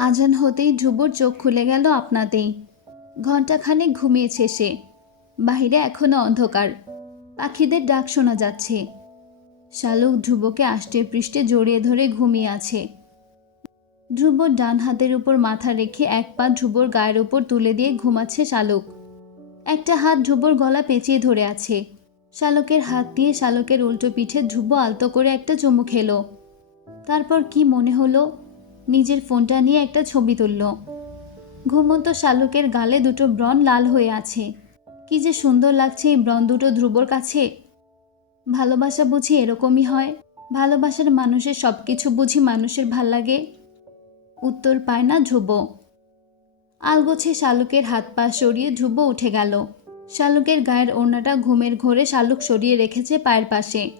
আজান হতেই ধ্রুবর চোখ খুলে গেল আপনাতেই। ঘণ্টাখানেক ঘুমিয়েছে সে। বাহিরে এখনও অন্ধকার। পাখিদের ডাক শোনা যাচ্ছে। শালুক ধ্রুবকে আষ্টে পৃষ্ঠে জড়িয়ে ধরে ঘুমিয়ে আছে। ধ্রুবর ডান হাতের উপর মাথা রেখে এক পা ধ্রুবর গায়ের উপর তুলে দিয়ে ঘুমাচ্ছে শালুক। একটা হাত ধ্রুবর গলা পেঁচিয়ে ধরে আছে। শালকের হাত দিয়ে শালকের উল্টো পিঠে ধ্রুব আলতো করে একটা চুমু খেলো। তারপর কি মনে হলো? নিজের ফোনটা নিয়ে একটা ছবি তুলল। ঘুমন্ত শালুকের গালে দুটো ব্রণ লাল হয়ে আছে। কি যে সুন্দর লাগছে এই ব্রণ দুটো ধ্রুবর কাছে। ভালোবাসা বুঝি এরকমই হয়। ভালোবাসার মানুষের সব কিছু বুঝি মানুষের ভালো লাগে। উত্তর পায় না ধ্রুব। আলগোছে শালুকের হাত পা সরিয়ে ধ্রুব উঠে গেল। শালুকের গায়ের ওড়নাটা ঘুমের ঘোরে শালুক সরিয়ে রেখেছে পায়ের পাশে।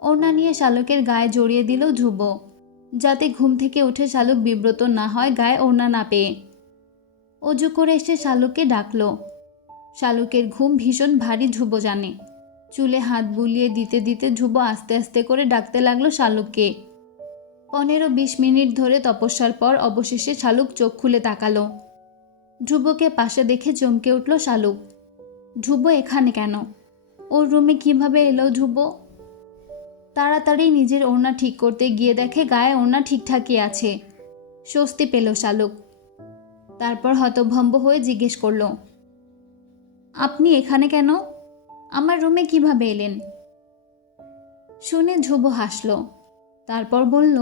ওড়না নিয়ে শালুকের গায়ে জড়িয়ে দিল ধ্রুব। যাতে ঘুম থেকে উঠে শালুক বিব্রত না হয়, গায়ে ওড়না না পেয়ে। অজু করে এসে শালুককে ডাকল। শালুকের ঘুম ভীষণ ভারী ধ্রুব জানে। চুলে হাত বুলিয়ে দিতে দিতে ধ্রুব আস্তে আস্তে করে ডাকতে লাগল শালুককে। পনেরো বিশ মিনিট ধরে তপস্যার পর অবশেষে শালুক চোখ খুলে তাকালো। ধ্রুবকে পাশে দেখে চমকে উঠল শালুক। ধ্রুব, এখানে কেন? ওর রুমে কীভাবে এলো ধ্রুব? তাড়াতাড়ি নিজের ওড়না ঠিক করতে গিয়ে দেখে গায়ে ওড়না ঠিকঠাকই আছে। স্বস্তি পেল শালুক। তারপর হতভম্ব হয়ে জিজ্ঞেস করল, আপনি এখানে কেন? আমার রুমে কীভাবে এলেন? শুনে ধ্রুব হাসল। তারপর বলল,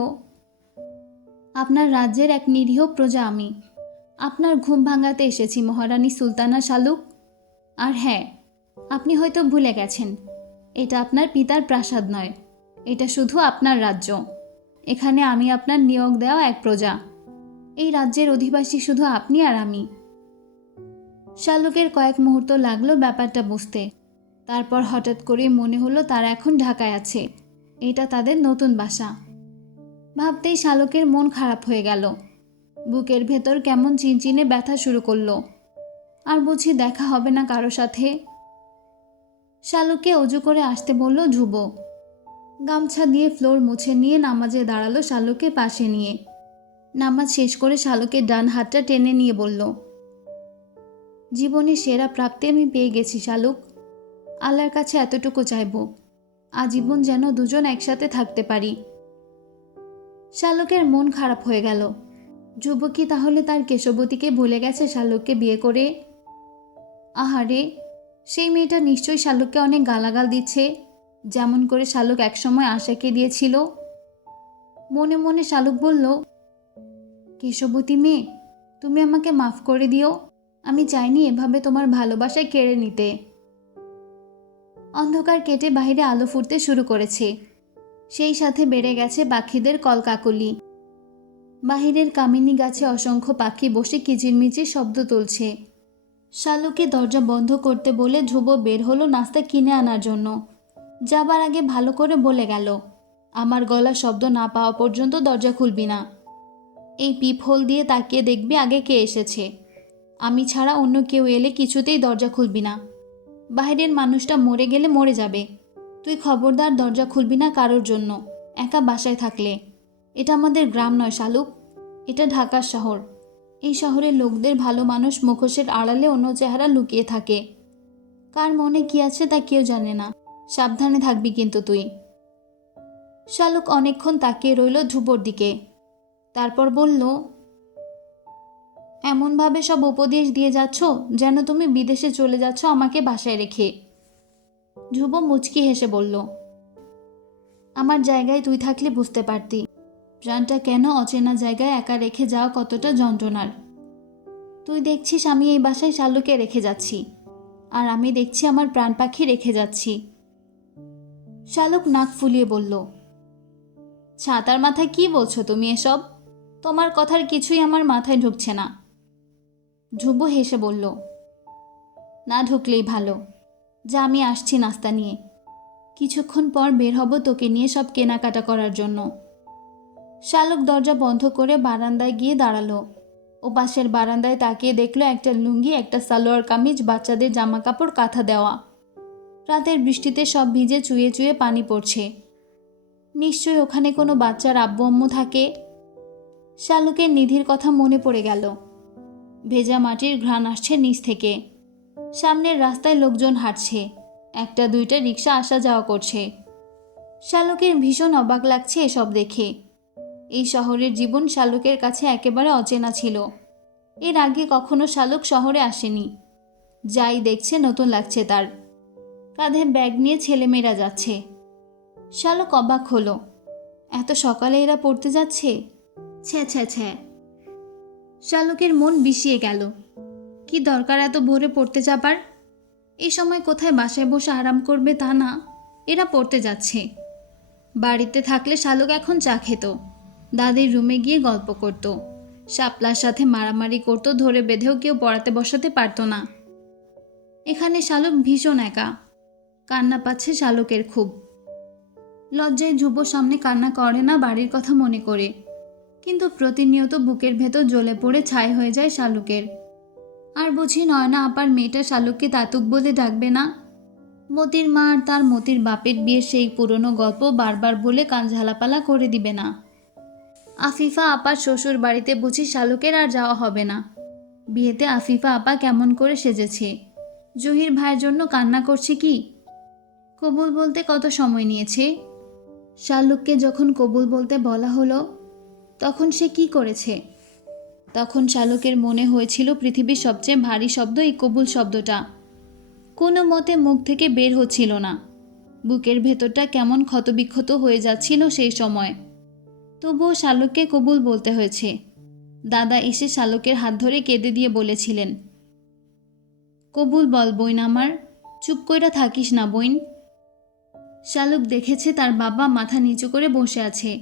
আপনার রাজ্যের এক নিরীহ প্রজা আমি। আপনার ঘুম ভাঙাতে এসেছি মহারানী সুলতানা শালুক। আর হ্যাঁ আপনি হয়তো ভুলে গেছেন। এটা আপনার পিতার প্রাসাদ নয়। এটা শুধু আপনার রাজ্য। এখানে আমি আপনার নিয়োগ দেওয়া এক প্রজা। এই রাজ্যের অধিবাসী শুধু আপনি আর আমি। শালুকের কয়েক মুহূর্ত লাগল ব্যাপারটা বুঝতে। তারপর হঠাৎ করে মনে হলো তারা এখন ঢাকায় আছে। এটা তাদের নতুন বাসা। ভাবতেই শালুকের মন খারাপ হয়ে গেল। বুকের ভেতর কেমন চিনচিনে ব্যথা শুরু করল। আর বুঝি দেখা হবে না কারও সাথে। শালুককে অজু করে আসতে বলল ধ্রুব। গামছা দিয়ে ফ্লোর মুছে নিয়ে নামাজে দাঁড়াল শালুকে পাশে নিয়ে। নামাজ শেষ করে শালুকের ডান হাতটা টেনে নিয়ে বলল জীবনে সেরা প্রাপ্তি আমি পেয়ে গেছি, শালুক। আল্লাহর কাছে এতটুকু চাইব। আজীবন যেন দুজন একসাথে থাকতে পারি শালুকের মন খারাপ হয়ে গেল। যুবকী, তাহলে তার কেশবতীকে ভুলে গেছে শালুককে বিয়ে করে? আহারে, সেই মেয়েটা নিশ্চয়ই শালুককে অনেক গালাগাল দিচ্ছে। যেমন করে শালুক একসময় আশাকে দিয়েছিল। মনে মনে শালুক বলল, কেশবতী মেয়ে, তুমি আমাকে মাফ করে দিও। আমি চাইনি এভাবে তোমার ভালোবাসায় কেড়ে নিতে। অন্ধকার কেটে বাইরে আলো ফুটতে শুরু করেছে। সেই সাথে বেড়ে গেছে পাখিদের কলকাকলি। বাহিরের কামিনী গাছে অসংখ্য পাখি বসে কিচিরমিচির শব্দ তুলছে। শালুকে দরজা বন্ধ করতে বলে ধ্রুব বের হলো নাস্তা কিনে আনার জন্য। যাবার আগে ভালো করে বলে গেল, আমার গলা শব্দ না পাওয়া পর্যন্ত দরজা খুলবি না। এই পিপ হোল দিয়ে তাকিয়ে দেখবি আগে কে এসেছে। আমি ছাড়া অন্য কেউ এলে কিছুতেই দরজা খুলবি না। বাইরের মানুষটা মরে গেলে মরে যাবে। তুই খবরদার দরজা খুলবি না কারোর জন্য, একা বাসায় থাকলে। এটা আমাদের গ্রাম নয় শালুক এটা ঢাকার শহর। এই শহরের লোকদের ভালো মানুষ মুখোশের আড়ালে অন্য চেহারা লুকিয়ে থাকে। কার মনে কি আছে তা কেউ জানে না। সাবধানে থাকবি কিন্তু তুই। শালুক অনেকক্ষণ তাকিয়ে রইল ধ্রুবর দিকে। তারপর বলল, এমনভাবে সব উপদেশ দিয়ে যাচ্ছ যেন তুমি বিদেশে চলে যাচ্ছ আমাকে বাসায় রেখে? ধ্রুব মুচকি হেসে বলল, আমার জায়গায় তুই থাকলে বুঝতে পারতি। প্রাণটা কেন অচেনা জায়গায় একা রেখে যাওয়া কতটা যন্ত্রণার? তুই দেখছিস আমি এই বাসায় শালুকে রেখে যাচ্ছি, আর আমি দেখছি আমার প্রাণ পাখি রেখে যাচ্ছি। শালুক নাক ফুলিয়ে বলল, ছাতার মাথায় কি বলছো তুমি এসব? তোমার কথার কিছুই আমার মাথায় ঢুকছে না। ধ্রুব হেসে বলল, না ঢুকলেই ভালো। যা আমি আসছি নাস্তা নিয়ে। কিছুক্ষণ পর বের হব তোকে নিয়ে সব কেনাকাটা করার জন্য। শালুক দরজা বন্ধ করে বারান্দায় গিয়ে দাঁড়াল। ও পাশের বারান্দায় তাকিয়ে দেখল একটা লুঙ্গি, একটা সালোয়ার কামিজ, বাচ্চাদের জামা কাপড় কাঁথা দেওয়া। রাতের বৃষ্টিতে সব ভিজে চুয়ে চুয়ে পানি পড়ছে। নিশ্চয়ই ওখানে কোনো বাচ্চার আব্বু আম্মু থাকে? শালুকের নিধির কথা মনে পড়ে গেল। ভেজা মাটির ঘ্রাণ আসছে নিচ থেকে। সামনের রাস্তায় লোকজন হাঁটছে। একটা দুইটা রিক্সা আসা যাওয়া করছে। শালুকের ভীষণ অবাক লাগছে এসব দেখে। এই শহরের জীবন শালুকের কাছে একেবারে অচেনা ছিল। এর আগে কখনো শালুক শহরে আসেনি। যাই দেখছে, নতুন লাগছে তার। কাঁধে ব্যাগ নিয়ে ছেলেমেয়েরা যাচ্ছে। শালুক অবাক হলো। এত সকালে এরা পড়তে যাচ্ছে? ছ্যা ছ্যা ছ্যা। শালুকের মন বিষিয়ে গেল। কি দরকার এত ভোরে পড়তে যাবার? এই সময় কোথায় বাসায় বসে আরাম করবে তা না। এরা পড়তে যাচ্ছে। বাড়িতে থাকলে শালুক এখন চা খেত। দাদির রুমে গিয়ে গল্প করত। শাপলার সাথে মারামারি করতো, ধরে বেঁধেও কেউ পড়াতে বসাতে পারতো না। এখানে শালুক ভীষণ একা। কান্না পাচ্ছে শালুকের খুব। লজ্জায় ধ্রুব সামনে কান্না করে না বাড়ির কথা মনে করে। কিন্তু প্রতিনিয়ত বুকের ভেতর জ্বলে পড়ে ছাই হয়ে যায় শালুকের। আর বুঝি নয়না আপার মেয়েটা শালুককে তাতুক বলে ডাকবে না? মতির মা আর তার মতির বাপের বিয়ের সেই পুরনো গল্প বারবার বলে কান ঝালাপালা করে দিবে না। আফিফা আপার শ্বশুর বাড়িতে বুঝি শালুকের আর যাওয়া হবে না। বিয়েতে আফিফা আপা কেমন করে সেজেছে। জহির ভাইয়ের জন্য কান্না করছে কি? কবুল বলতে কত সময় নিয়েছে? শালুককে যখন কবুল বলতে বলা হলো, তখন সে কি করেছে? তখন শালুকের মনে হয়েছিল পৃথিবীর সবচেয়ে ভারী শব্দ এই কবুল শব্দটা। কোনো মতে মুখ থেকে বের হচ্ছিল না। বুকের ভেতরটা কেমন ক্ষতবিক্ষত হয়ে যাচ্ছিল সেই সময়। তবুও শালুককে কবুল বলতে হয়েছে। দাদা এসে শালুকের হাত ধরে কেঁদে দিয়ে বলেছিলেন, কবুল বল বইন আমার, চুপ কইরা থাকিস না বইন। শালুক দেখেছে তার বাবা মাথা নিচু করে বসে আছে।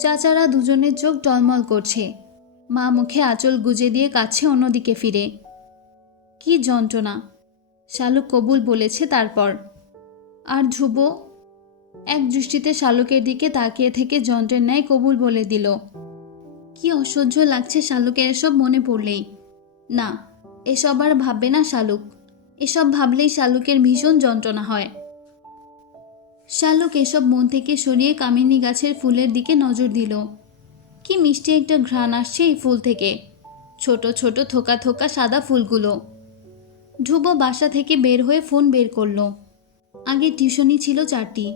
চাচারা দুজনের চোখ টলমল করছে। মা মুখে আঁচল গুজে দিয়ে কাছে অন্যদিকে ফিরে। কি যন্ত্রণা শালুক কবুল বলেছে তারপর। আর ধ্রুব, এক দৃষ্টিতে শালুকের দিকে তাকিয়ে থেকে যন্ত্রের ন্যায় কবুল বলে দিল। কি অসহ্য লাগছে শালুকের এসব মনে পড়লেই। না, এসব আর ভাববে না শালুক এসব ভাবলেই শালুকের ভীষণ যন্ত্রণা হয়। শালুক এসব মন থেকে সরিয়ে কামিনী গাছের ফুলের দিকে নজর দিল। কি মিষ্টি একটা ঘ্রাণ আসছে এই ফুল থেকে। ছোট ছোট, থোকা থোকা সাদা ফুলগুলো। ধ্রুব বাসা থেকে বের হয়ে ফোন বের করল। আগে টিউশনি ছিল চারটি।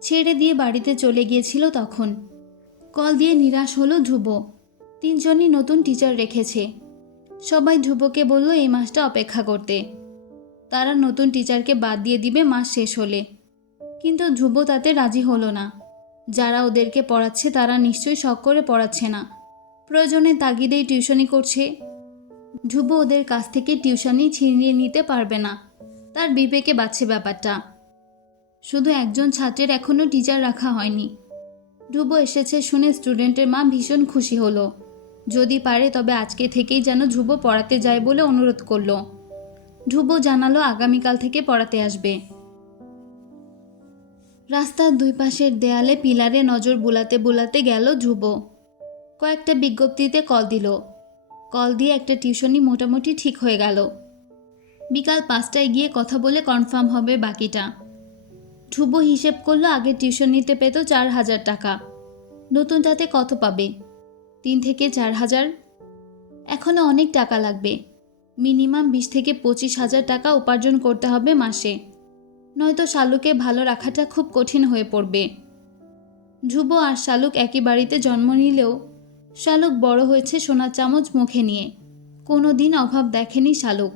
ছেড়ে দিয়ে বাড়িতে চলে গিয়েছিল তখন। কল দিয়ে নিরাশ হলো ধ্রুব। তিনজনই নতুন টিচার রেখেছে। সবাই ধ্রুবকে বলল, এই মাসটা অপেক্ষা করতে। তারা নতুন টিচারকে বাদ দিয়ে দিবে, মাস শেষ হলে। কিন্তু ধ্রুব তাতে রাজি হলো না। যারা ওদেরকে পড়াচ্ছে তারা নিশ্চয়ই শখ করে পড়াচ্ছে না। প্রয়োজনে তাগিদেই টিউশনি করছে। ধ্রুব ওদের কাছ থেকে টিউশনি ছিনিয়ে নিতে পারবে না। তার বিবেকে বাচ্ছে ব্যাপারটা। শুধু একজন ছাত্রের এখনও টিচার রাখা হয়নি। ধ্রুব এসেছে শুনে স্টুডেন্টের মা ভীষণ খুশি হলো। যদি পারে তবে আজকে থেকেই যেন ধ্রুব পড়াতে যায় বলে অনুরোধ করল। ধ্রুব জানালো আগামীকাল থেকে পড়াতে আসবে। রাস্তার দুই পাশের দেয়ালে পিলারে নজর বুলাতে বুলাতে গেল ধ্রুব। কয়েকটা বিজ্ঞপ্তিতে কল দিল। কল দিয়ে একটা টিউশনই মোটামুটি ঠিক হয়ে গেল। বিকাল পাঁচটায় গিয়ে কথা বলে কনফার্ম হবে বাকিটা। ধ্রুব হিসেব করল আগের টিউশনিতে পেত চার হাজার টাকা। নতুনটাতে কত পাবে? তিন থেকে চার হাজার? এখনও অনেক টাকা লাগবে। মিনিমাম বিশ থেকে পঁচিশ হাজার টাকা উপার্জন করতে হবে মাসে। নয়তো শালুকে ভালো রাখাটা খুব কঠিন হয়ে পড়বে। ধ্রুব আর শালুক একই বাড়িতে জন্ম নিলেও শালুক বড় হয়েছে সোনার চামচ মুখে নিয়ে। কোনো দিন অভাব দেখেনি শালুক।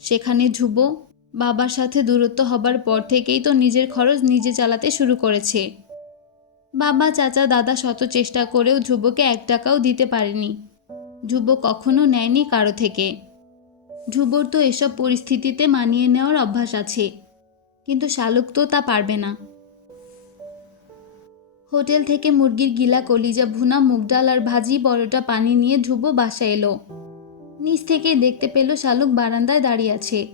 সেখানে ধ্রুব বাবার সাথে দূরত্ব হবার পর থেকেই তো নিজের খরচ নিজে চালাতে শুরু করেছে। বাবা, চাচা, দাদা শত চেষ্টা করেও ধ্রুবকে এক টাকাও দিতে পারেনি। ধ্রুব কখনো নেয়নি কারও থেকে। ধ্রুবর তো এসব পরিস্থিতিতে মানিয়ে নেওয়ার অভ্যাস আছে। কিন্তু শালুক তো তা পারবে না। হোটেল থেকে মুরগির গিলা কলিজা, ভুনা, মুগ ডাল আর ভাজি বড়টা পানি নিয়ে ধ্রুব বাসা এলো। নিচ থেকে দেখতে পেল শালুক বারান্দায় দাঁড়িয়ে আছে।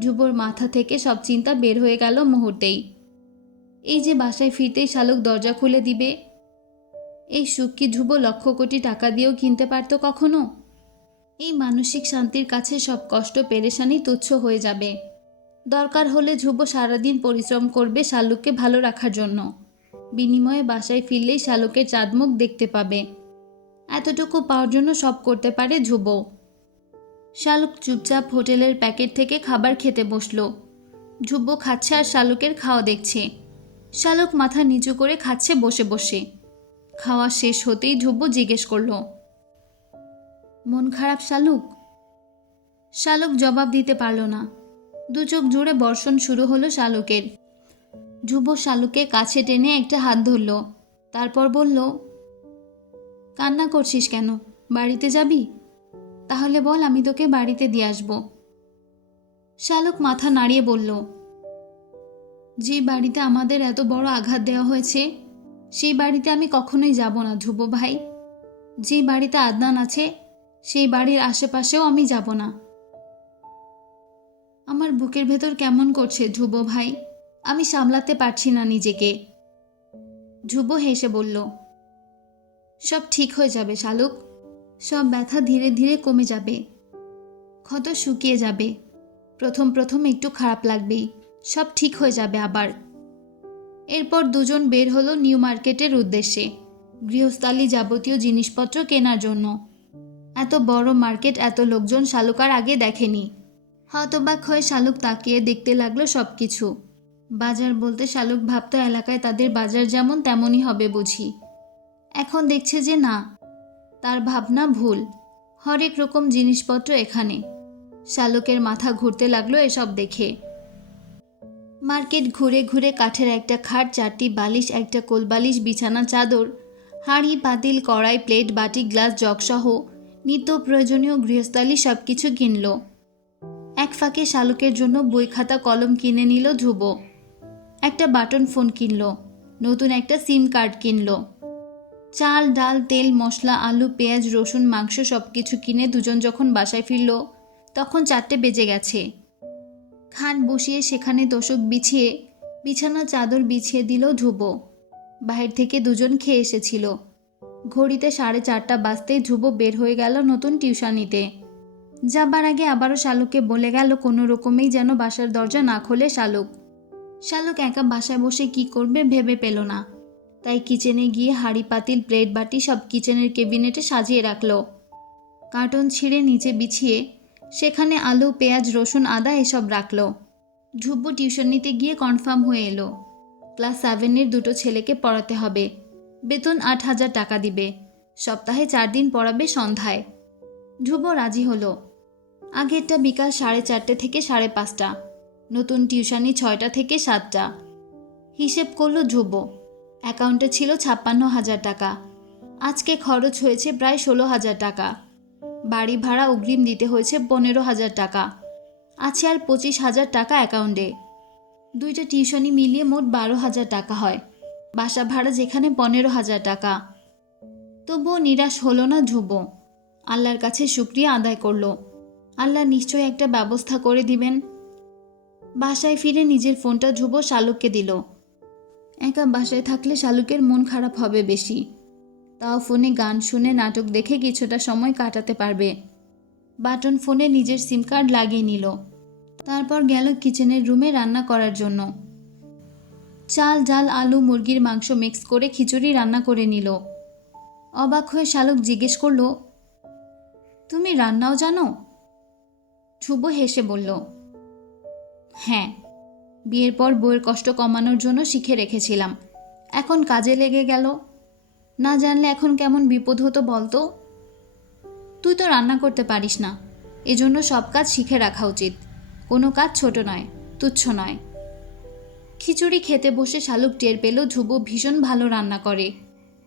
ধ্রুবর মাথা থেকে সব চিন্তা বের হয়ে গেল মুহূর্তেই। এই যে বাসায় ফিরতেই শালুক দরজা খুলে দিবে। এই সুখ কি ধ্রুব লক্ষ কোটি টাকা দিয়েও কিনতে পারতো কখনো? এই মানসিক শান্তির কাছে সব কষ্ট, পেরেশানি তুচ্ছ হয়ে যাবে। দরকার হলে ধ্রুব সারাদিন পরিশ্রম করবে শালুককে ভালো রাখার জন্য। বিনিময়ে বাসায় ফিরলেই শালুকের চাঁদমুখ দেখতে পাবে। এতটুকু পাওয়ার জন্য সব করতে পারে ধ্রুব। শালুক চুপচাপ হোটেলের প্যাকেট থেকে খাবার খেতে বসল। ধ্রুব খাচ্ছে আর শালুকের খাওয়া দেখছে। শালুক মাথা নিচু করে খাচ্ছে বসে বসে। খাওয়া শেষ হতেই ধ্রুব জিজ্ঞেস করল, মন খারাপ শালুক? শালুক জবাব দিতে পারল না। দু চোখ জুড়ে বর্ষণ শুরু হলো শালুকের। ধ্রুব শালুকে কাছে টেনে একটা হাত ধরল। তারপর বলল, কান্না করছিস কেন? বাড়িতে যাবি? তাহলে বল, আমি তোকে বাড়িতে দিয়ে আসব। শালুক মাথা নাড়িয়ে বলল, যে বাড়িতে আমাদের এত বড় আঘাত দেওয়া হয়েছে, সেই বাড়িতে আমি কখনোই যাব না, ধ্রুব ভাই। যে বাড়িতে আদনান আছে, সেই বাড়ির আশেপাশেও আমি যাব না। আমার বুকের ভেতর কেমন করছে ধ্রুব ভাই? আমি সামলাতে পারছি না নিজেকে। ধ্রুব হেসে বলল, সব ঠিক হয়ে যাবে শালুক। সব ব্যথা ধীরে ধীরে কমে যাবে। ক্ষত শুকিয়ে যাবে। প্রথম প্রথম একটু খারাপ লাগবেই। সব ঠিক হয়ে যাবে আবার। এরপর দুজন বের হলো নিউ মার্কেটের উদ্দেশ্যে। গৃহস্থালী যাবতীয় জিনিসপত্র কেনার জন্য। এত বড় মার্কেট, এত লোকজন শালুকার আগে দেখেনি। হতবাক হয়ে শালুক তাকিয়ে দেখতে লাগল সব কিছু বাজার বলতে শালুক ভাবতো এলাকায় তাদের বাজার যেমন তেমনই হবে বুঝি। এখন দেখছে যে না, তার ভাবনা ভুল। হরেক রকম জিনিসপত্র এখানে। শালুকের মাথা ঘুরতে লাগল এসব দেখে। মার্কেট ঘুরে ঘুরে কাঠের একটা খাট, চারটি বালিশ, একটা কোলবালিশ, বিছানা, চাদর, হাঁড়ি, পাতিল, কড়াই, প্লেট, বাটি, গ্লাস, জগসহ নিত্য প্রয়োজনীয় গৃহস্থালী সব কিছু কিনল। এক ফাঁকে শালুকের জন্য বই খাতা কলম কিনে নিল ধ্রুব। একটা বাটন ফোন কিনল, নতুন একটা সিম কার্ড কিনল। চাল, ডাল, তেল, মশলা, আলু, পেঁয়াজ, রসুন, মাংস সব কিছু কিনে দুজন যখন বাসায় ফিরল, তখন চারটে বেজে গেছে। খাট বসিয়ে সেখানে তোষক বিছিয়ে, বিছানা চাদর বিছিয়ে দিল ধ্রুব। বাহির থেকে দুজন খেয়ে এসেছিল। ঘড়িতে সাড়ে চারটা বাজতেই ধ্রুব বের হয়ে গেল নতুন টিউশনিতে। যাবার আগে আবারও শালুককে বলে গেল, কোনো রকমেই যেন বাসার দরজা না খোলে শালুক। শালুক একা বাসায় বসে কি করবে ভেবে পেল না। তাই কিচেনে গিয়ে হাঁড়ি, পাতিল, প্লেট, বাটি সব কিচেনের কেবিনেটে সাজিয়ে রাখল। কার্টন ছিঁড়ে নিচে বিছিয়ে সেখানে আলু, পেঁয়াজ, রসুন, আদা এসব রাখল। ধ্রুব টিউশন নিতে গিয়ে কনফার্ম হয়ে এলো। ক্লাস সেভেনের দুটো ছেলেকে পড়াতে হবে। বেতন আট হাজার টাকা দিবে। সপ্তাহে চার দিন পড়াবে সন্ধ্যায়। ধ্রুব রাজি হলো। আগেরটা বিকাল সাড়ে চারটে থেকে সাড়ে পাঁচটা, নতুন টিউশনি ছয়টা থেকে সাতটা। হিসেব করল ধ্রুব, অ্যাকাউন্টে ছিল ছাপ্পান্ন হাজার টাকা। আজকে খরচ হয়েছে প্রায় ষোলো হাজার টাকা। বাড়ি ভাড়া অগ্রিম দিতে হয়েছে পনেরো হাজার টাকা। আছে আর পঁচিশ হাজার টাকা অ্যাকাউন্টে। দুইটা টিউশনি মিলিয়ে মোট বারো হাজার টাকা হয়। বাসা ভাড়া যেখানে পনেরো হাজার টাকা। তবুও নিরাশ হলো না ধ্রুব। আল্লাহর কাছে শুক্রিয়া আদায় করল। আল্লাহ নিশ্চয় একটা ব্যবস্থা করে দিবেন। বাসায় ফিরে নিজের ফোনটা ধ্রুব শালুককে দিল। একা বাসায় থাকলে শালুকের মন খারাপ হবে বেশি। তাও ফোনে গান শুনে নাটক দেখে কিছুটা সময় কাটাতে পারবে। বাটন ফোনে নিজের সিম কার্ড লাগিয়ে নিল। তারপর গেল কিচেনের রুমে রান্না করার জন্য। চাল, ডাল, আলু, মুরগির মাংস মিক্স করে খিচুড়ি রান্না করে নিল। অবাক হয়ে শালুক জিজ্ঞেস করল তুমি রান্নাও জানো? ধ্রুব হেসে বলল হ্যাঁ বিয়ের পর বইয়ের কষ্ট কমানোর জন্য শিখে রেখেছিলাম। এখন কাজে লেগে গেল। না জানলে এখন কেমন বিপদ হতো বলতো? তুই তো রান্না করতে পারিস না। এজন্য সব কাজ শিখে রাখা উচিত। কোনো কাজ ছোট নয়, তুচ্ছ নয়। খিচুড়ি খেতে বসে শালুক টের পেল ধ্রুব ভীষণ ভালো রান্না করে।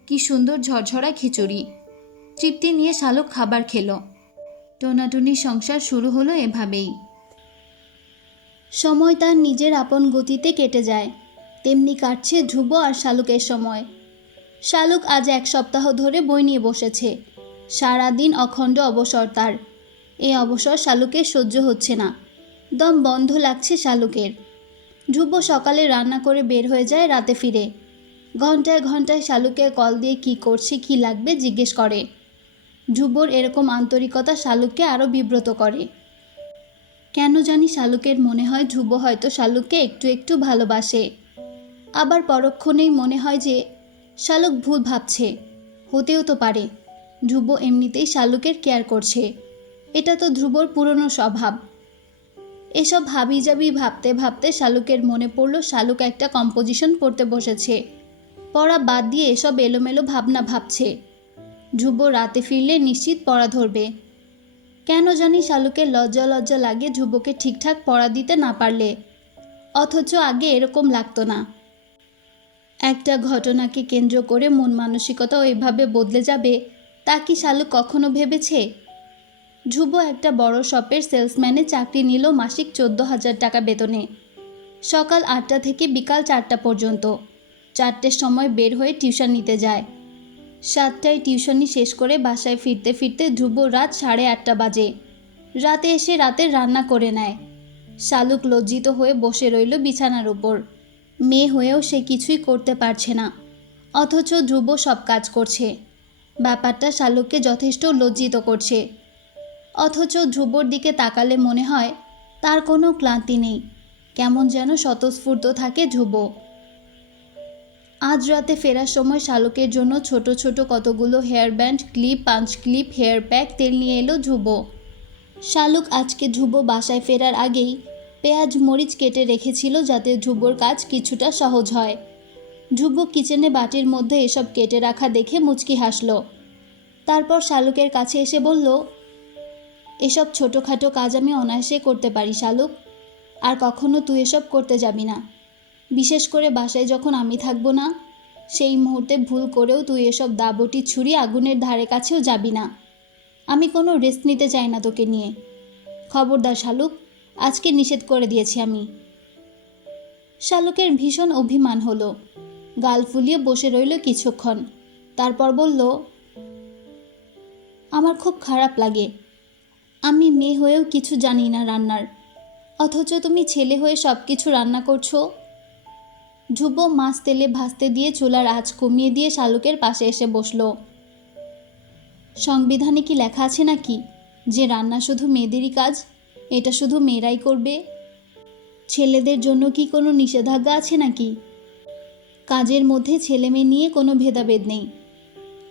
কি সুন্দর ঝরঝরা খিচুড়ি। তৃপ্তি নিয়ে শালুক খাবার খেলো। টোনাটুনি সংসার শুরু হলো এভাবেই। সময় তার নিজের আপন গতিতে কেটে যায়। তেমনি কাটছে ধ্রুব আর শালুকের সময়। শালুক আজ এক সপ্তাহ ধরে বই নিয়ে বসেছে। সারাদিন অখণ্ড অবসর তার। এই অবসর শালুকের সহ্য হচ্ছে না। দম বন্ধ লাগছে শালুকের। ধ্রুব সকালে রান্না করে বের হয়ে যায় রাতে ফিরে। ঘন্টায় ঘন্টায় শালুকে কল দিয়ে কি করছে, কি লাগবে জিজ্ঞেস করে। ধ্রুবর এরকম আন্তরিকতা শালুককে আরও বিব্রত করে। কেন জানি শালুকের মনে হয় ধ্রুব হয়তো শালুককে একটু একটু ভালোবাসে। আবার পরক্ষণেই মনে হয় যে শালুক ভুল ভাবছে। হতেও তো পারে। ধ্রুব এমনিতেই শালুকের কেয়ার করছে। এটা তো ধ্রুবর পুরনো স্বভাব। এসব ভাবি জাবি ভাবতে ভাবতে শালুকের মনে পড়ল শালুক একটা কম্পোজিশন পড়তে বসেছে। পড়া বাদ দিয়ে এসব এলোমেলো ভাবনা ভাবছে। ধ্রুব রাতে ফিরলে নিশ্চিত পড়া ধরবে। কেন জানি শালুকে লজ্জা লজ্জা লাগে ধ্রুবকে ঠিকঠাক পড়া দিতে না পারলে। অথচ আগে এরকম লাগতো না। একটা ঘটনাকে কেন্দ্র করে মন মানসিকতাও এভাবে বদলে যাবে, তা কি শালুক কখনো ভেবেছে? ধ্রুব একটা বড় শপের সেলসম্যানে চাকরি নিল মাসিক চোদ্দ হাজার টাকা বেতনে। সকাল আটটা থেকে বিকাল চারটা পর্যন্ত। চারটের সময় বের হয়ে টিউশন নিতে যায়। সাতটায় টিউশনি শেষ করে বাসায় ফিরতে ফিরতে ধ্রুব রাত সাড়ে আটটা বাজে। রাতে এসে রাতে রান্না করে নেয়। শালুক লজ্জিত হয়ে বসে রইল বিছানার ওপর। মেয়ে হয়েও সে কিছুই করতে পারছে না। অথচ ধ্রুব সব কাজ করছে। ব্যাপারটা শালুককে যথেষ্ট লজ্জিত করছে। অথচ ধ্রুবর দিকে তাকালে মনে হয়, তার কোনো ক্লান্তি নেই। কেমন যেন স্বতঃস্ফূর্ত থাকে ধ্রুব। আজ রাতে ফেরার সময় শালুকের জন্য ছোট ছোট কতগুলো hair band clip punch clip hair pack তেল নিয়ে এলো ধ্রুব। শালুক আজকে ধ্রুব বাসায় ফেরার আগেই পেঁয়াজ, মরিচ কেটে রেখেছিল যাতে ধ্রুবর কাজ কিছুটা সহজ হয়। ধ্রুব কিচেনে বাটির মধ্যে এসব কেটে রাখা দেখে মুচকি হাসল। তারপর শালুকের কাছে এসে বলল, এসব ছোটোখাটো কাজ আমি অনায়াসে করতে পারি, শালুক। আর কখনো তুই এসব করতে যাবি না। বিশেষ করে বাসায় যখন আমি থাকব না, সেই মুহূর্তে ভুল করেও তুই এসব দাবটি ছুরি আগুনের ধারে কাছেও যাবি না। আমি কোনো রেস্ট নিতে চাই না তোকে নিয়ে। খবরদার শালুক, আজকে নিষেধ করে দিয়েছি আমি। শালুকের ভীষণ অভিমান হলো। গাল ফুলিয়ে বসে রইল কিছুক্ষণ। তারপর বলল, আমার খুব খারাপ লাগে। আমি মেয়ে হয়েও কিছু জানি না রান্নার। অথচ তুমি ছেলে হয়ে সব কিছু রান্না করছ। ধ্রুব মাছ তেলে ভাজতে দিয়ে চুলার আঁচ কমিয়ে দিয়ে শালুকের পাশে এসে বসল। সংবিধানে কি লেখা আছে নাকি? যে রান্না শুধু মেয়েদেরই কাজ, এটা শুধু মেয়েরাই করবে? ছেলেদের জন্য কি কোনো নিষেধাজ্ঞা আছে নাকি? কাজের মধ্যে ছেলে মেয়ে নিয়ে কোনো ভেদাভেদ নেই।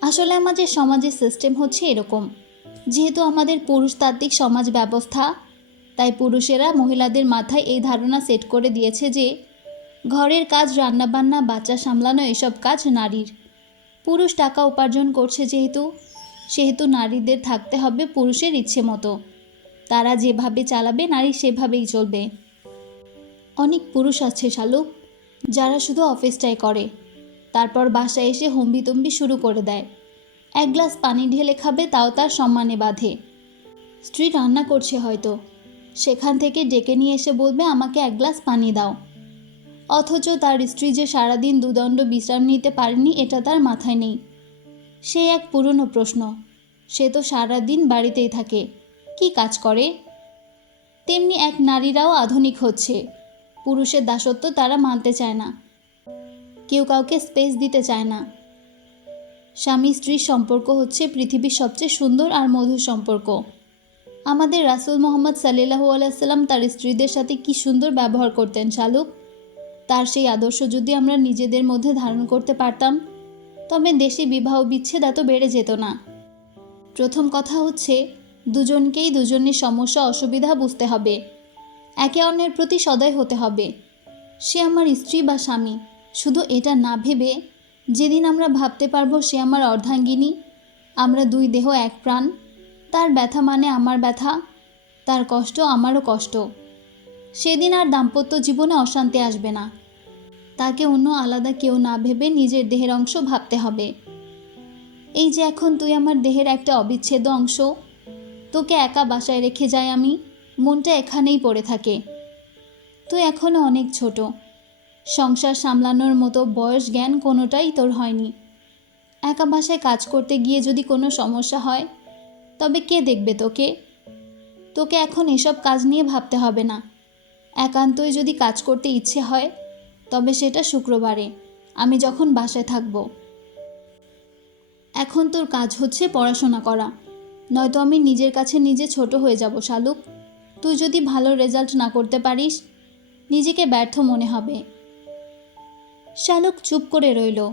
আসলে আমাদের সমাজের সিস্টেম হচ্ছে এরকম। যেহেতু আমাদের পুরুষতাত্ত্বিক সমাজ ব্যবস্থা, তাই পুরুষেরা মহিলাদের মাথায় এই ধারণা সেট করে দিয়েছে যে ঘরের কাজ, রান্নাবান্না, বাচ্চা সামলানো, এসব কাজ নারীর। পুরুষ টাকা উপার্জন করছে যেহেতু, সেহেতু নারীদের থাকতে হবে পুরুষের ইচ্ছে মতো। তারা যেভাবে চালাবে, নারী সেভাবেই চলবে। অনেক পুরুষ আছে শালুক, যারা শুধু অফিসটাই করে। তারপর বাসায় এসে হম্বিতম্বি শুরু করে দেয়। এক গ্লাস পানি ঢেলে খাবে, তাও তার সম্মানে বাঁধে। স্ত্রী রান্না করছে হয়তো। সেখান থেকে ডেকে নিয়ে এসে বলবে, আমাকে এক গ্লাস পানি দাও। অথচ তার স্ত্রী যে সারাদিন দুদণ্ড বিশ্রাম নিতে পারেনি, এটা তার মাথায় নেই। সে এক পুরনো প্রশ্ন। সে তো সারাদিন বাড়িতেই থাকে। কি কাজ করে? তেমনি এক নারীরাও আধুনিক হচ্ছে। পুরুষের দাসত্ব তারা মানতে চায় না। কেউ কাউকে স্পেস দিতে চায় না। স্বামী স্ত্রীর সম্পর্ক হচ্ছে পৃথিবীর সবচেয়ে সুন্দর আর মধুর সম্পর্ক। আমাদের রাসুল মোহাম্মদ সাল্লাহু আলাইসাল্লাম তার স্ত্রীদের সাথে কি সুন্দর ব্যবহার করতেন, শালুক? তার সেই আদর্শ যদি আমরা নিজেদের মধ্যে ধারণ করতে পারতাম, তবে দেশে বিবাহ বিচ্ছেদ এত বেড়ে যেত না। প্রথম কথা হচ্ছে, দুজনকেই দুজনের সমস্যা, অসুবিধা বুঝতে হবে। একে অন্যের প্রতি সদয় হতে হবে। সে আমার স্ত্রী বা স্বামী। শুধু এটা না ভেবে, যেদিন আমরা ভাবতে পারব সে আমার অর্ধাঙ্গিনী, আমরা দুই দেহ এক প্রাণ, তার ব্যথা মানে আমার ব্যথা, তার কষ্ট আমারও কষ্ট। সেদিন আর দাম্পত্য জীবনে অশান্তি আসবে না। তাকে অন্য আলাদা কেউ না ভেবে নিজের দেহের অংশ ভাবতে হবে। এই যে এখন তুই আমার দেহের একটা অবিচ্ছেদ্য অংশ, তোকে একা বাসায় রেখে যাই আমি, মনটা এখানেই পড়ে থাকে। তুই এখনও অনেক ছোট। সংসার সামলানোর মতো বয়স জ্ঞান কোনোটাই তোর হয়নি। একা বাসায় কাজ করতে গিয়ে যদি কোনো সমস্যা হয়, তবে কে দেখবে তোকে? তোকে এখন এসব কাজ নিয়ে ভাবতে হবে না। একান্তই যদি কাজ করতে ইচ্ছে হয় তবে সেটা শুক্রবারে। আমি যখন বাসায় থাকব। এখন তোর কাজ হচ্ছে পড়াশোনা করা। নয়তো আমি নিজের কাছে নিজে ছোট হয়ে যাব, শালুক। তুই যদি ভালো রেজাল্ট না করতে পারিস, নিজেকে ব্যর্থ মনে হবে। শালুক চুপ করে রইল।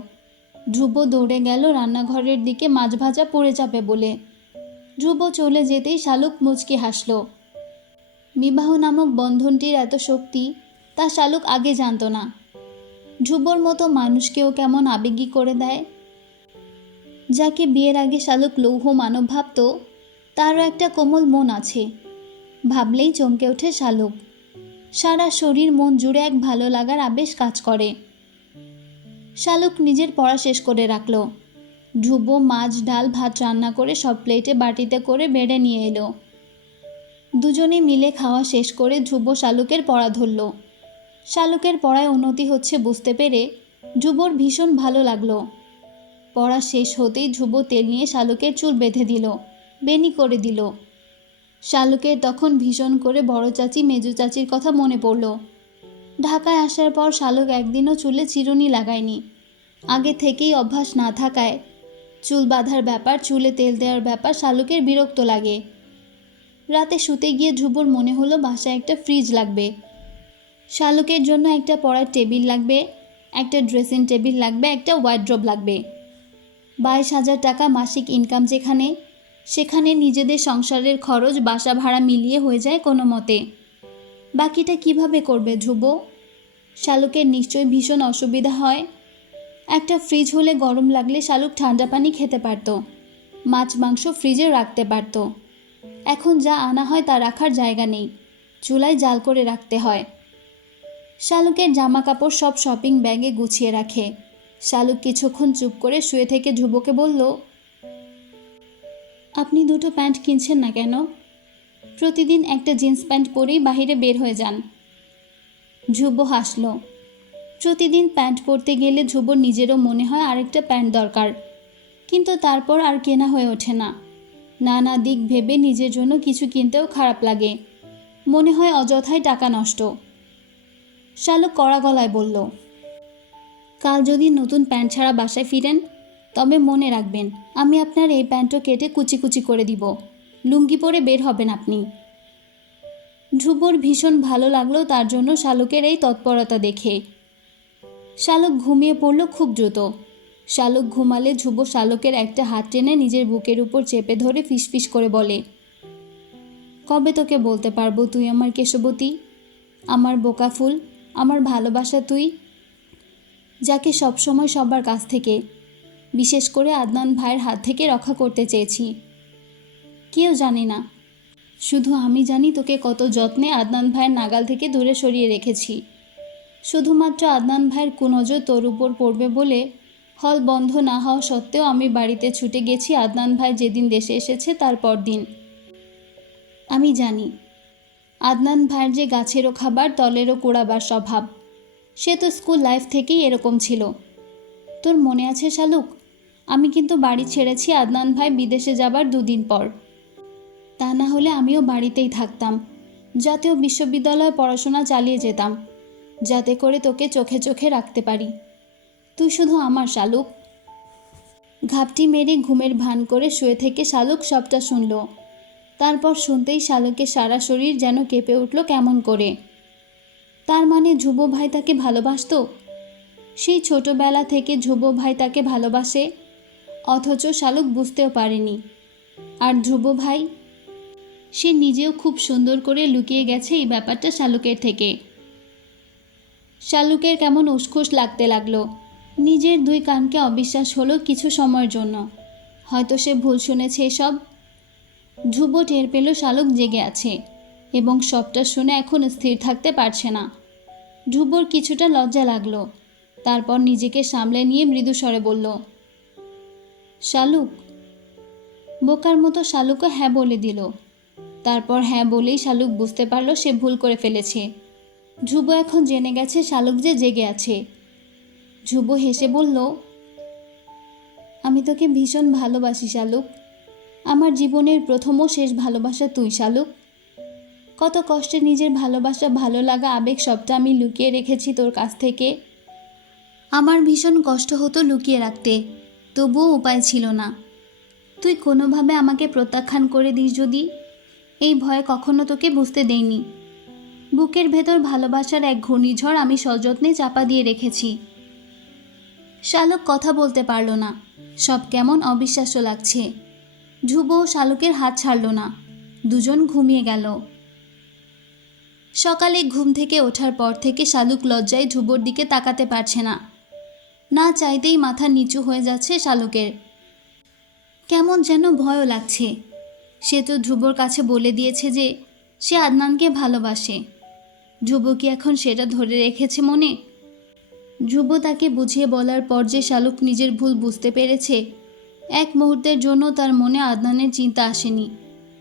ধ্রুব দৌড়ে গেল রান্নাঘরের দিকে, মাছ ভাজা পড়ে যাবে বলে। ধ্রুব চলে যেতেই শালুক মুচকি হাসল। বিবাহ নামক বন্ধনটির এত শক্তি, তা শালুক আগে জানতো না। ধ্রুবর মতো মানুষকেও কেমন আবেগী করে দেয়? যাকে বিয়ের আগে শালুক লৌহ মানব ভাবত, তারও একটা কোমল মন আছে। ভাবলেই চমকে ওঠে শালুক। সারা শরীর মন জুড়ে এক ভালো লাগার আবেশ কাজ করে। শালুক নিজের পড়া শেষ করে রাখল। ধ্রুব মাছ, ডাল, ভাত রান্না করে সব প্লেটে বাটিতে করে বেড়ে নিয়ে এলো। দুজনে মিলে খাওয়া শেষ করে ধ্রুব শালুকের পড়া ধরল। শালুকের পড়ায় উন্নতি হচ্ছে বুঝতে পেরে ধ্রুবর ভীষণ ভালো লাগল। পড়া শেষ হতেই ধ্রুব তেল নিয়ে শালুকের চুল বেঁধে দিল বেনি করে দিল। শালুকের তখন ভীষণ করে বড় চাচি মেজু চাচির কথা মনে পড়ল। ঢাকায় আসার পর শালুক একদিনও চুলে চিরুনি লাগায়নি। আগে থেকেই অভ্যাস না থাকায় চুল বাঁধার ব্যাপার, চুলে তেল দেওয়ার ব্যাপার শালুকের বিরক্ত লাগে। রাতে শুতে গিয়ে ধ্রুবর মনে হলো বাসায় একটা ফ্রিজ লাগবে। শালুকের জন্য একটা পড়ার টেবিল লাগবে, একটা ড্রেসিং টেবিল লাগবে, একটা ওয়ার্ড্রোব লাগবে। বাইশ হাজার টাকা মাসিক ইনকাম যেখানে, সেখানে নিজেদের সংসারের খরচ, বাসা ভাড়া মিলিয়ে হয়ে যায় কোনো মতে। বাকিটা কীভাবে করবে ধ্রুব? শালুকের নিশ্চয়ই ভীষণ অসুবিধা হয়। একটা ফ্রিজ হলে গরম লাগলে শালুক ঠান্ডা পানি খেতে পারতো, মাছ, মাংস ফ্রিজে রাখতে পারতো। এখন যা আনা হয় তা রাখার জায়গা নেই, চুলায় জাল করে রাখতে হয়। শালুকের জামা কাপড় সব শপিং ব্যাগে গুছিয়ে রাখে। শালুক কিছুক্ষণ চুপ করে শুয়ে থেকে ধ্রুবকে বলল, আপনি দুটো প্যান্ট কিনছেন না কেন? প্রতিদিন একটা জিন্স প্যান্ট পরেই বাইরে বের হয়ে যান। ধ্রুব হাসল, প্রতিদিন প্যান্ট পরতে গেলে ধ্রুবর নিজেরও মনে হয় আরেকটা প্যান্ট দরকার। কিন্তু তারপর আর কেনা হয়ে ওঠে না। নানা দিক ভেবে নিজের জন্য কিছু কিনতেও খারাপ লাগে। মনে হয় অযথাই টাকা নষ্ট। শালুক কড়া গলায় বলল, কাল যদি নতুন প্যান্ট ছাড়া বাসায় ফিরেন, তবে মনে রাখবেন, আমি আপনার এই প্যান্টও কেটে কুচি কুচি করে দিব। লুঙ্গি পরে বের হবেন আপনি। ধ্রুবর ভীষণ ভালো লাগল তার জন্য শালুকের এই তৎপরতা দেখে। শালুক ঘুমিয়ে পড়ল খুব দ্রুত। শালুক ঘুমালে ধ্রুব শালুকের একটা হাত টেনে নিজের বুকের উপর চেপে ধরে ফিসফিস করে বলে, কবে তোকে বলতে পারব তুই আমার কেশবতী? আমার বোকা ফুল আমার ভালোবাসা তুই, যাকে সবসময় সবার কাছ থেকে, বিশেষ করে আদনান ভাইয়ের হাত থেকে রক্ষা করতে চেয়েছি। কেউ জানে না, শুধু আমি জানি তোকে কত যত্নে আদনান ভাইয়ের নাগাল থেকে দূরে সরিয়ে রেখেছি। শুধুমাত্র আদনান ভাইয়ের কুনজর তোর উপর পড়বে বলে, হল বন্ধ না হওয়া সত্ত্বেও আমি বাড়িতে ছুটে গেছি আদনান ভাই যেদিন দেশে এসেছে তারপর দিন আমি জানি আদনান ভাইয়ের যে গাছেরও খাবার তলেরও কুড়াবার স্বভাব। সে তো স্কুল লাইফ থেকেই এরকম ছিল। তোর মনে আছে শালুক? আমি কিন্তু বাড়ি ছেড়েছি আদনান ভাই বিদেশে যাবার দুদিন পর। তা না হলে আমিও বাড়িতেই থাকতাম। জাতীয় বিশ্ববিদ্যালয়ে পড়াশোনা চালিয়ে যেতাম, যাতে করে তোকে চোখে চোখে রাখতে পারি। তুই শুধু আমার শালুক। ঘাপটি মেরে ঘুমের ভান করে শুয়ে থেকে শালুক সবটা শুনল। তারপর শুনতেই শালুকের সারা শরীর যেন কেঁপে উঠল কেমন করে। তার মানে ধ্রুব ভাই তাকে ভালোবাসতো? সেই ছোটবেলা থেকে ধ্রুব ভাই তাকে ভালোবাসে? অথচ শালুক বুঝতেও পারেনি। আর ধ্রুব ভাই? সে নিজেও খুব সুন্দর করে লুকিয়ে গেছে এই ব্যাপারটা শালুকের থেকে। শালুকের কেমন উসখুস লাগতে লাগল। নিজের দুই কানকে অবিশ্বাস হলো কিছু সময়ের জন্য। হয়তো সে ভুল শুনেছে এসব। ধ্রুব টের পেল শালুক জেগে আছে এবং সবটা শুনে এখন স্থির থাকতে পারছে না। ধ্রুবর কিছুটা লজ্জা লাগল। তারপর নিজেকে সামলে নিয়ে মৃদু স্বরে বলল, শালুক। বোকার মতো শালুকও হ্যাঁ বলে দিল। তারপর হ্যাঁ বলেই শালুক বুঝতে পারল সে ভুল করে ফেলেছে। ধ্রুব এখন জেনে গেছে শালুক যে জেগে আছে। ধ্রুব হেসে বলল, আমি তোকে ভীষণ ভালোবাসি শালুক। আমার জীবনের প্রথম ও শেষ ভালোবাসা তুই শালুক কত কষ্টে নিজের ভালোবাসা, ভালো লাগা আবেগ সবটা আমি লুকিয়ে রেখেছি তোর কাছ থেকে। আমার ভীষণ কষ্ট হতো লুকিয়ে রাখতে, তবুও উপায় ছিল না। তুই কোনোভাবে আমাকে প্রত্যাখ্যান করে দিস যদি? এই ভয় কখনো তোকে বুঝতে দেইনি। বুকের ভেতর ভালোবাসার এক ঘূর্ণিঝড় আমি সযত্নে চাপা দিয়ে রেখেছি। শালক কথা বলতে পারল না। সব কেমন অবিশ্বাস্য লাগছে। ধ্রুব শালুকের হাত ছাড়ল না। দুজন ঘুমিয়ে গেল। সকালে ঘুম থেকে ওঠার পর থেকে শালুক লজ্জায় ধ্রুবর দিকে তাকাতে পারছে না। না চাইতেই মাথা নিচু হয়ে যাচ্ছে শালুকের। কেমন যেন ভয়ও লাগছে। সে তো ধ্রুবর কাছে বলে দিয়েছে যে, সে আদনানকে ভালোবাসে। ধ্রুব কি এখন সেটা ধরে রেখেছে মনে? ধ্রুব তাকে বুঝিয়ে বলার পর যে শালুক নিজের ভুল বুঝতে পেরেছে এক মুহূর্তের জন্য তার মনে আদনানের চিন্তা আসেনি।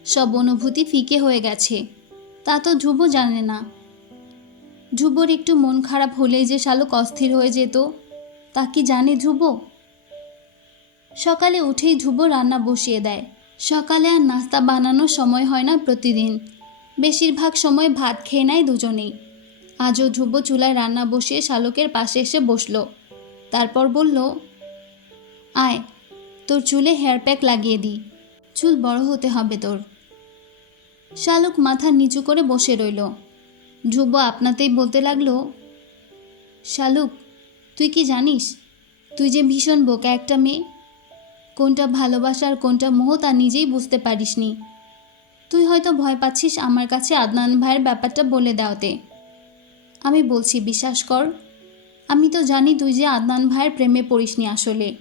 সব অনুভূতি ফিকে হয়ে গেছে। তা তো ধ্রুব জানে না। ধ্রুবর একটু মন খারাপ হলেই যে শালক অস্থির হয়ে যেত, তা কি জানে ধ্রুব? সকালে উঠেই ধ্রুব রান্না বসিয়ে দেয়। সকালে আর নাস্তা বানানোর সময় হয় না প্রতিদিন। বেশিরভাগ সময় ভাত খেয়ে নেয় দুজনেই। আজও ধ্রুব চুলায় রান্না বসিয়ে শালুকের পাশে এসে বসল। তারপর বলল, আয় তোর চুলে হেয়ার প্যাক লাগিয়ে দিই। চুল বড় হতে হবে তোর। শালুক মাথা নিচু করে বসে রইল। ধ্রুব আপনাতেই বলতে লাগল, শালুক, তুই কি জানিস? তুই যে ভীষণ বোকা একটা মেয়ে। কোনটা ভালোবাসা আর কোনটা মোহ তা নিজেই বুঝতে পারিসনি। তুই হয়তো ভয় পাচ্ছিস আমার কাছে আদনান ভাইয়ের ব্যাপারটা বলে দেওয়াতে। আমি বলছি, বিশ্বাস কর, আমি তো জানি তুই যে আদনান ভাইয়ের প্রেমে পড়িসনি আসলে।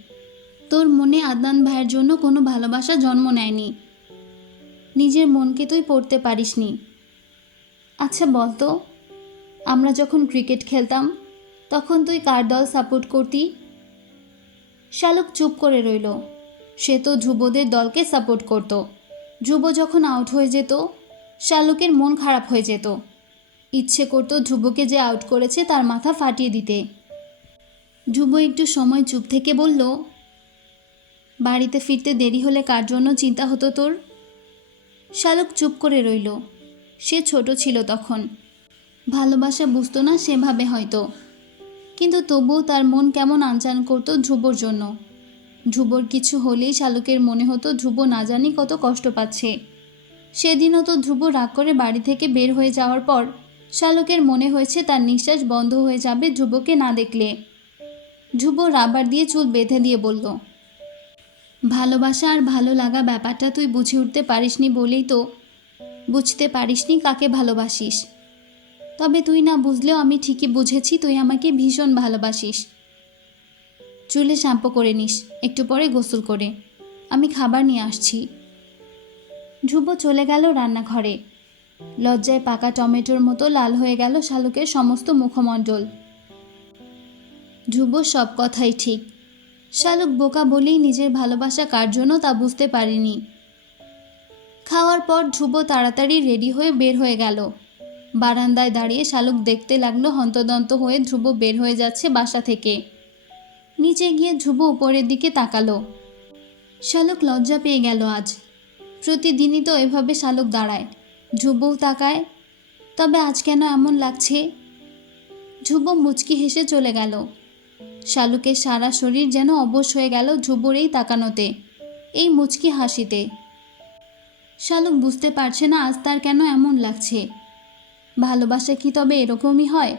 তোর মনে আদনান ভাইয়ের জন্য কোনো ভালোবাসা জন্ম নেয়নি। নিজের মনকে তুই পড়তে পারিসনি। আচ্ছা বল তো। আমরা যখন ক্রিকেট খেলতাম, তখন তুই কার দল সাপোর্ট করতি? শালুক চুপ করে রইল। সে তো ধ্রুবদের দলকে সাপোর্ট করত। ধ্রুব যখন আউট হয়ে যেত, শালুকের মন খারাপ হয়ে যেত। ইচ্ছে করতো ধ্রুবকে যে আউট করেছে তার মাথা ফাটিয়ে দিতে। ধ্রুব একটু সময় চুপ থেকে বলল বাড়িতে ফিরতে দেরি হলে কার জন্য চিন্তা হতো তোর? শালুক চুপ করে রইল। সে ছোট ছিল তখন। ভালোবাসা বুঝতো না সেভাবে হয়তো। কিন্তু তবুও তার মন কেমন আনচান করতো ধ্রুবর জন্য। ধ্রুবর কিছু হলেই শালুকের মনে হতো ধ্রুব না জানি কত কষ্ট পাচ্ছে। সেদিনও তো ধ্রুব রাগ করে বাড়ি থেকে বের হয়ে যাওয়ার পর শালুকের মনে হয়েছে তার নিঃশ্বাস বন্ধ হয়ে যাবে ধ্রুবকে না দেখলে। ধ্রুব রাবার দিয়ে চুল বেঁধে দিয়ে বলল ভালোবাসা আর ভালো লাগা ব্যাপারটা তুই বুঝে উঠতে পারিসনি বলেই তো বুঝতে পারিসনি কাকে ভালোবাসিস। তবে তুই না বুঝলেও আমি ঠিকই বুঝেছি তুই আমাকে ভীষণ ভালোবাসিস। চুলে শ্যাম্পু করে নিস, একটু পরে গোসল করে। আমি খাবার নিয়ে আসছি। ধ্রুব চলে গেল রান্নাঘরে। লজ্জায় পাকা টমেটোর মতো লাল হয়ে গেল শালুকের সমস্ত মুখমণ্ডল। ধ্রুব সব কথাই ঠিক। শালুক বোকা বলেই নিজের ভালোবাসা কার জন্য তা বুঝতে পারেনি। খাওয়ার পর ধ্রুব তাড়াতাড়ি রেডি হয়ে বের হয়ে গেল। বারান্দায় দাঁড়িয়ে শালুক দেখতে লাগল হন্তদন্ত হয়ে ধ্রুব বের হয়ে যাচ্ছে বাসা থেকে। নিচে গিয়ে ধ্রুব উপরের দিকে তাকালো। শালুক লজ্জা পেয়ে গেল আজ। প্রতিদিনই তো এভাবে শালুক দাঁড়ায়। ধ্রুবও তাকায়। তবে আজ কেন এমন লাগছে? ধ্রুব মুচকি হেসে চলে গেল। শালুকের সারা শরীর যেন অবশ হয়ে গেল ঝুবুর এই তাকানোতে, এই মুচকি হাসিতে। শালুক বুঝতে পারছে না আজ তার কেন এমন লাগছে। ভালোবাসা কি তবে এরকমই হয়?